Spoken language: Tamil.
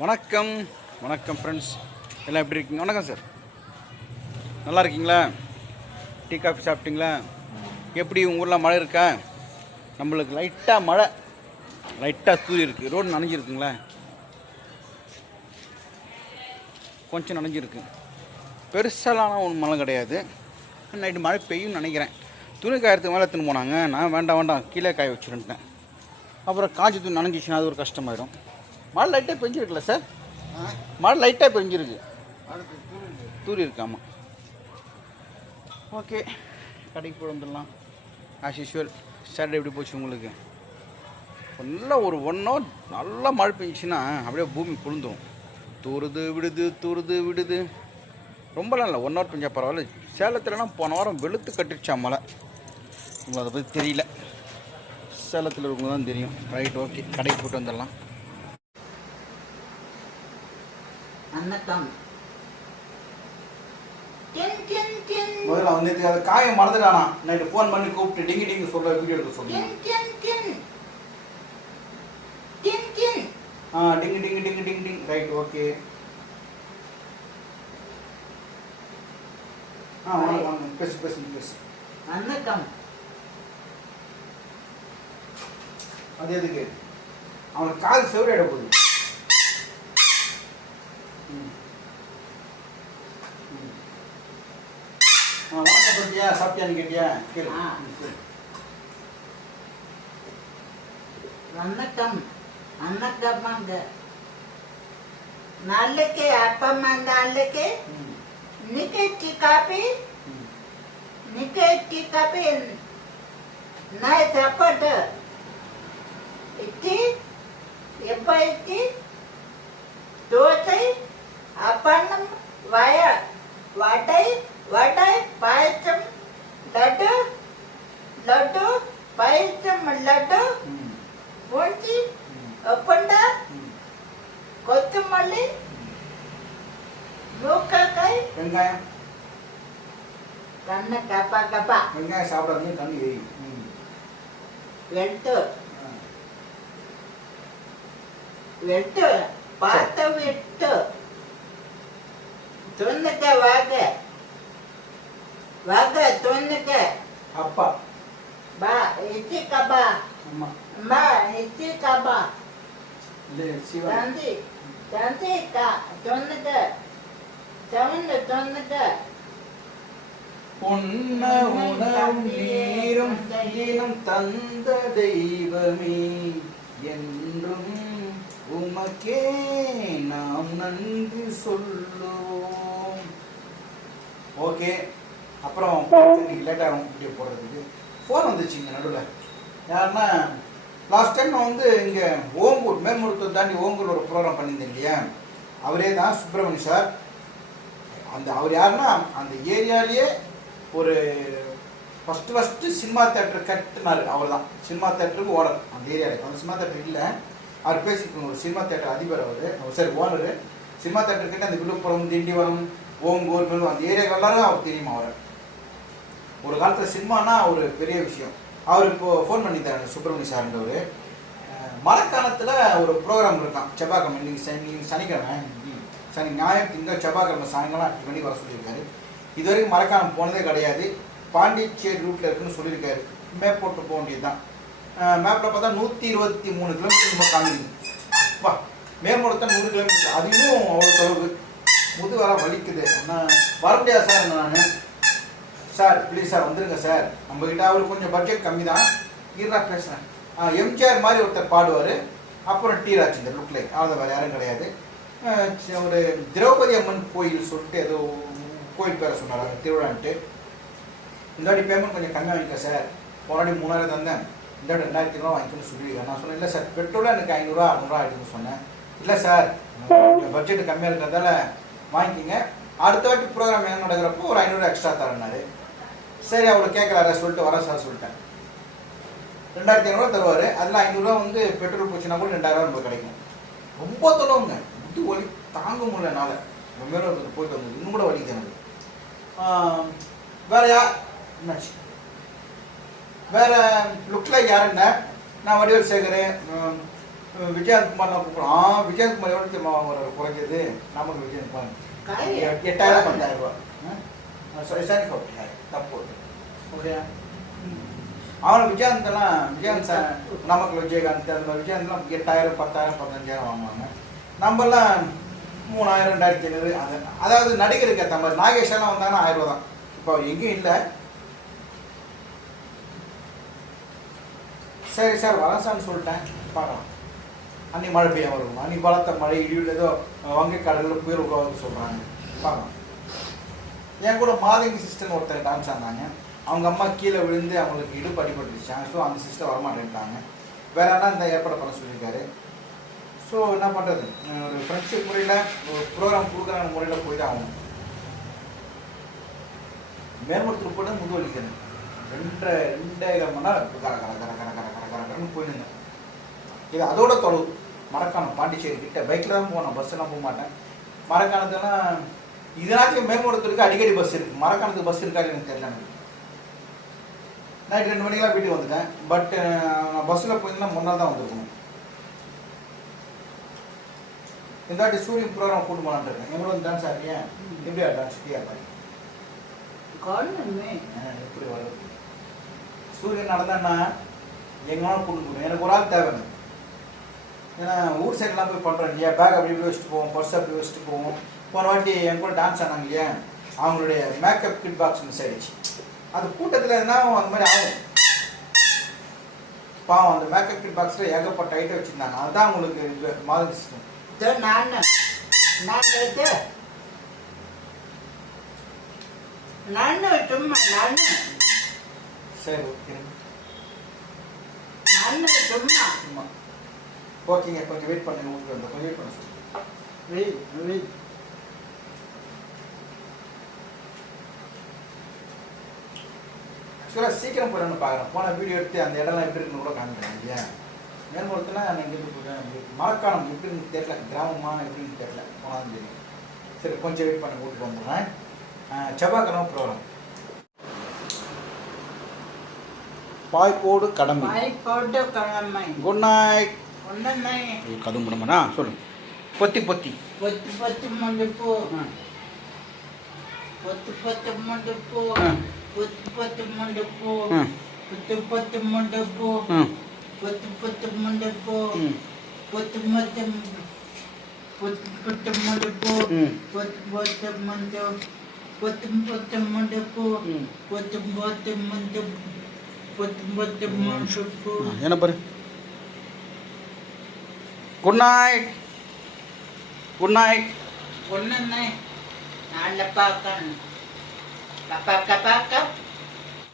வணக்கம். வணக்கம் ஃப்ரெண்ட்ஸ் எல்லாம் எப்படி இருக்கீங்க? வணக்கம் சார் நல்லா இருக்கீங்களா? டீ காஃபி சாப்பிட்டீங்களா? எப்படி உங்கள் ஊரில் மழை இருக்கா? நம்மளுக்கு லைட்டாக மழை. லைட்டாக தூரி இருக்குது ரோடு நனைஞ்சிருக்குங்களா? கொஞ்சம் நனைஞ்சிருக்கு. பெருசாலான ஒன்றும் மழை கிடையாது. நைட்டு மழை பெய்யும்னு நினைக்கிறேன். துணி காயறதுக்கு மேலே எடுத்துன்னு போனாங்க. நான் வேண்டாம் வேண்டாம். கீழே காய வச்சுருந்துட்டேன். அப்புறம் காஞ்சி துணி நனைஞ்சிச்சுன்னா அது ஒரு கஷ்டமாயிடும் மழை லைட்டாக பெஞ்சிருக்குல்ல சார் மழை லைட்டாக பெஞ்சிருக்கு. தூரி இருக்காமா ஓகே கடைக்கு போய் வந்துடலாம். ஆஸ் யூஷுவல் சாட்டர்டே எப்படி போச்சு உங்களுக்கு? நல்லா ஒரு ஒன் ஹவர் நல்லா மழை பெஞ்சிச்சுன்னா அப்படியே பூமி குளிந்துடும் தூறுது விடுது தூறுது விடுது. ரொம்பலாம் இல்லை ஒன் ஹவர் பெஞ்சா பரவாயில்ல. சேலத்துலலாம் போன வாரம் வெளுத்து கட்டிடுச்சா மழை. உங்களுக்கு அதை பற்றி தெரியல. சேலத்தில் இருக்கவங்க தான் தெரியும். ரைட் ஓகே கடைக்கு போட்டு வந்துடலாம். டின் முதல்ல வந்து அதை காய மறந்துட்டானா? நைட்டு ஃபோன் பண்ணி கூப்பிட்டு டிங்கி டிங்கி சொல்ல. வீடியோ எடுக்க சொல்லுங்க ஆ டிங்கி டிங்கி டிங்கி டிங்கி டிங் ரைட் ஓகே ஆ வாங்க வாங்க. பேசு பேசு பேசு. வணக்கம் அது எதுக்கு? அவனுக்கு கால் செவரிட போகுது. ம். ம். ஆ வணக்கம் பத்தியா சாப்பிட்டியான்னு கேட்டியா கேளு ஆ. ம், கேளு. வணக்கம் வணக்கம்மாங்க நாளைக்கு அப்பம்மா நாளைக்கு ம், நிக்கி காப்பி ம். நிக்கி காப்பி நாய் சாப்பாடு இட்லி எப்போ இட்லி தோசை வய வடை வடை பாயசம் லட்டு லட்டு பாயசம் லட்டு பூஞ்சி ஒப்பண்டா. கொத்தமல்லி மூக்காக்காய் வெங்காயம் கண்ணு கப்பா கப்பா வெங்காயம் சாப்பிடாதீங்க கண்ணு எரியும் ம். வெட்டு ஆ. வெட்டு பார்த்த வெட்டு தொன்னுக்க வாக வாக தொன்னுக்க அப்பா. பா இச்சி கபா. அம்மா. மா இச்சி கபா. தந்தி தந்தி கா தொன்னுக்க தவன்னு தொன்னுக்க பொன்ன உணவும் நீரும் ஈனம் தந்த தெய்வமே. என்றும் உமக்கே நாம் நன்றி சொல்லுவோம். ஓகே அப்புறம் இன்னைக்கு லேட் ஆகும் வீடியோ போடுறதுக்கு. ஃபோன் வந்துச்சுங்க நடுவில். யாருன்னா லாஸ்ட் டைம் நான் வந்து இங்கே ஓங்கூர் மேல்மருத்துவம் தாண்டி ஓங்கூர் ஒரு ப்ரோக்ராம் பண்ணியிருந்தேன் இல்லையா? அவரே தான் சுப்பிரமணி சார் அந்த அவர் யாருன்னா அந்த ஏரியாலேயே ஒரு ஃபஸ்ட்டு ஃபஸ்ட்டு சினிமா தேட்டர் கட்டினார். அவர் தான் சினிமா தேட்டருக்கு ஓனர் அந்த ஏரியாவில் அந்த சினிமா தேட்டர் இல்லை. அவர் பேசிக்கணும் ஒரு சினிமா தேட்டர் அதிபர் அவர் அவர் சரி ஓனர். சினிமா தேட்டர் கிட்ட அந்த விழுப்புரம் திண்டிவனம் ஓங்கூர் மேலும் அந்த ஏரியா எல்லாரும் அவர் தெரியுமா அவர்? ஒரு காலத்தில் சினிமானா ஒரு பெரிய விஷயம். அவர் இப்போ ஃபோன் பண்ணியிருந்தாரு சுப்பிரமணிய சார்ன்றவர். மரக்காலத்தில் ஒரு ப்ரோக்ராம் இருக்கான் செவ்வாய்க்கிழமை இன்னைக்கு சனி சனிக்கிழமை. சனி ஞாயிறு திங்கள் செவ்வாய்க்கிழமை சாயங்காலம் அஞ்சு மணிக்கு வர சொல்லியிருக்காரு. இது வரைக்கும் மரக்காணம் போனதே கிடையாது. பாண்டிச்சேரி ரூட்டில் இருக்குன்னு சொல்லியிருக்காரு. மேப்போட்டு போக வேண்டியது தான் மேப்பில் பார்த்தா நூற்றி இருபத்தி மூணு கிலோமீட்டர் நம்ம காமிக்குது வா மேம்படுத்த நூறு கிலோமீட்டர் அதுவும் அவ்வளோ தொலைவு. முது வர வலிக்குது. ஆனால் வர முடியாது சார் நான்? சார் ப்ளீஸ் சார் வந்துருங்க சார் நம்மக்கிட்ட அவருக்கு கொஞ்சம் பட்ஜெட் கம்மி தான் இருந்தா பேசுகிறேன் எம்ஜிஆர் மாதிரி ஒருத்தர் பாடுவார். அப்புறம் டி ராஜேந்தர் லுக் லைக் அவ்வளோ வேறு யாரும் கிடையாது. ஒரு திரௌபதி அம்மன் கோயில் சொல்லிட்டு ஏதோ கோயில் பேரை சொன்னார். திருவிழான்ட்டு. இந்த வாட்டி பேமெண்ட் கொஞ்சம் கம்மியாக வைக்க சார் போராடி மூணாயிரம் தந்தேன். இந்த ரெண்டாயிரத்தி ஐநூறுவா வாங்கிக்கணும்னு சொல்லியிருக்கேன் நான் சொன்னேன் இல்லை சார் பெட்ரோலாக எனக்கு ஐநூறுரூவா அறநூறுவா ஆகிடுன்னு சொன்னேன். இல்லை சார் பட்ஜெட் கம்மியாக இருக்கிறதால வாங்கிக்கிங்க. அடுத்த வாட்டி ப்ரோக்ராம் என்ன நடக்கிறப்போ ஒரு ஐநூறு எக்ஸ்ட்ரா தரேன்னாரு. சரி அவர் கேட்குறாரு? சொல்லிட்டு வரேன் சார் சொல்லிட்டேன். ரெண்டாயிரத்தி ஐநூறுரூவா தருவார். அதில் ஐநூறுரூவா வந்து பெட்ரோல் போச்சுன்னா கூட ரெண்டாயிரம் நமக்கு கிடைக்கும். ரொம்ப தொலைவுங்க. முது வலி தாங்க முடியல என்னால். ரொம்ப போயிட்டு வந்தது. இன்னும் கூட வலிக்குது எனக்கு. ஆஹ் என்னாச்சு? வேற லுக்ல யாருன்னா நான் வடிவேல் சேகர் விஜயகுமார் தான் கூப்பிடுறோம். விஜயகுமார் எவ்வளோ தெரியுமா ஒரு குறைஞ்சது நமக்கு விஜயகுமார் எட்டாயிரம் பத்தாயிரம் ரூபா சரி ஓகே தப்பு ஓகே அவனை விஜயகாந்த்லாம் விஜயகாந்த் சார் நமக்கு விஜயகாந்த் அந்த மாதிரி விஜயகாந்த்லாம் எட்டாயிரம் பத்தாயிரம் பதினஞ்சாயிரம் வாங்குவாங்க. நம்மலாம் மூணாயிரம் ரெண்டாயிரத்தி ஐநூறு அது அதாவது நடிகருக்கு ஏற்ற மாதிரி. நாகேஷ் எல்லாம் வந்தாங்கன்னா ஆயிரம் ரூபா தான். இப்போ எங்கேயும் இல்லை. சரி சார் வரேன் சார்னு சொல்லிட்டேன். பார்க்கலாம் அன்னைக்கு மழை பெய்ய வரும் அன்னைக்கு பலத்த மழை இடியில் ஏதோ வங்கி கடலில் புயல் உட்காந்து சொல்கிறாங்க பார்க்கலாம் என் கூட மாதங்கி சிஸ்டர் ஒருத்தர் டான்ஸ் ஆனாங்க அவங்க அம்மா கீழே விழுந்து அவங்களுக்கு இடுப்பு அடிபட்டுருச்சாங்க ஸோ அந்த சிஸ்டர் வரமாட்டேன்ட்டாங்க. வேற என்ன இந்த ஏற்பாடு பண்ண சொல்லியிருக்காரு? ஸோ என்ன பண்ணுறது ஒரு ஃப்ரெண்ட்ஷிப் முறையில் ஒரு ப்ரோக்ராம் கொடுக்குற முறையில் போய் தான் ஆகணும். மேம்படுத்து போட்டு முது ரெண்டு ரெண்டே மணி நேரம். கர கர கர கர கரன்னு போயிடுங்க இது அதோட தொலைவு. மரக்காணம் பாண்டிச்சேரி கிட்ட பைக்கில் தான் போனேன் பஸ்ஸெல்லாம் போக மாட்டேன். மரக்காணத்துலாம் இதனாச்சும் மேம்படுத்துறதுக்கு அடிக்கடி பஸ் இருக்கு. மரக்காணத்துக்கு பஸ் இருக்கா எனக்கு தெரியல எனக்கு. நைட் ரெண்டு மணிக்கெல்லாம் வீட்டுக்கு வந்துட்டேன். பட் நான் பஸ்ஸில் போயிருந்தா முன்னால் தான் வந்திருக்கணும். இந்த வாட்டி சூரியன் ப்ரோக்ராம் கூட்டு போலான்ட்டு இருக்கேன். வந்து டான்ஸ் ஆடுறியா? எப்படியா டான்ஸ் ஃப்ரீயா பாரு கொள்ளுமே எப்படி வருது சூரியன் நடந்தான்னா எங்கனாலும் கூட்டு எனக்கு ஒரு ஆள் தேவை ஏன்னா ஊர் சைட்லாம் போய் பண்ணுறோம் இல்லையா? பேக் அப்படி இப்படி வச்சுட்டு போவோம். பர்ஸ் அப்படி வச்சுட்டு போவோம். போன வாட்டி என் கூட டான்ஸ் ஆனாங்க இல்லையா? அவங்களுடைய மேக்கப் கிட் பாக்ஸ் மிஸ் ஆகிடுச்சு அது கூட்டத்தில் என்ன அந்த மாதிரி ஆகும். பாவம் அந்த மேக்கப் கிட் பாக்ஸில் ஏகப்பட்ட ஐட்டம் வச்சுருந்தாங்க. அதுதான் உங்களுக்கு மாதிரி சிஸ்டம் நான் நான் கேட்டு நான் சும்மா சரி ஓகே அண்ணன் சொன்னா. ஓகேங்க கொஞ்சம் வெயிட் பண்ணுங்க உங்களுக்கு வந்து. கொஞ்சம் வெயிட் பண்ண. சொல்லுங்க வெயிட் வெயிட் ஆக்சுவலாக சீக்கிரம் போயிடணும்னு பார்க்குறேன் போன வீடியோ எடுத்து அந்த இடம்லாம் எப்படி இருக்குன்னு கூட காமிக்கிறேன் இல்லையா? மேல்மூலத்தில் நான் எங்கிட்டு போகிறேன் மழைக்காலம் எப்படின்னு தெரியல கிராமமாக எப்படின்னு தெரியல. போனாலும் தெரியும் சரி கொஞ்சம் வெயிட் பண்ணி கூட்டு போகிறேன் செவ்வாய்க்கிழமை ப்ரோக்ராம் பாய்ப்போடு கடமை. பாய் போட்டு கிழமை குட் நைட் கதும் முடியுமாண்ணா சொல்லு பொத்தி பொத்தி. பொத்து பொத்து முண்டுப்பு பொத்து பொத்து முண்டுப்பு. பொத்து பொத்து முண்டுப்பு பொத்து பொத்து முண்டுப்பு பொத்து பொத்து முண்டுப்பு பொத்து பொத்து பொத்து பொத்து முண்டுப்பு பொத்து பொத்து முண்டு பொத்து பொத்து முண்டுப்பு பொத்து பொத்து முண்டு பொத்து பொத்து முண்டுப்பு என்ன பாரு குட் நைட் குட் நைட் ஒன்றுமே நாளில் பார்க்கணும் பார்க்க பார்க்க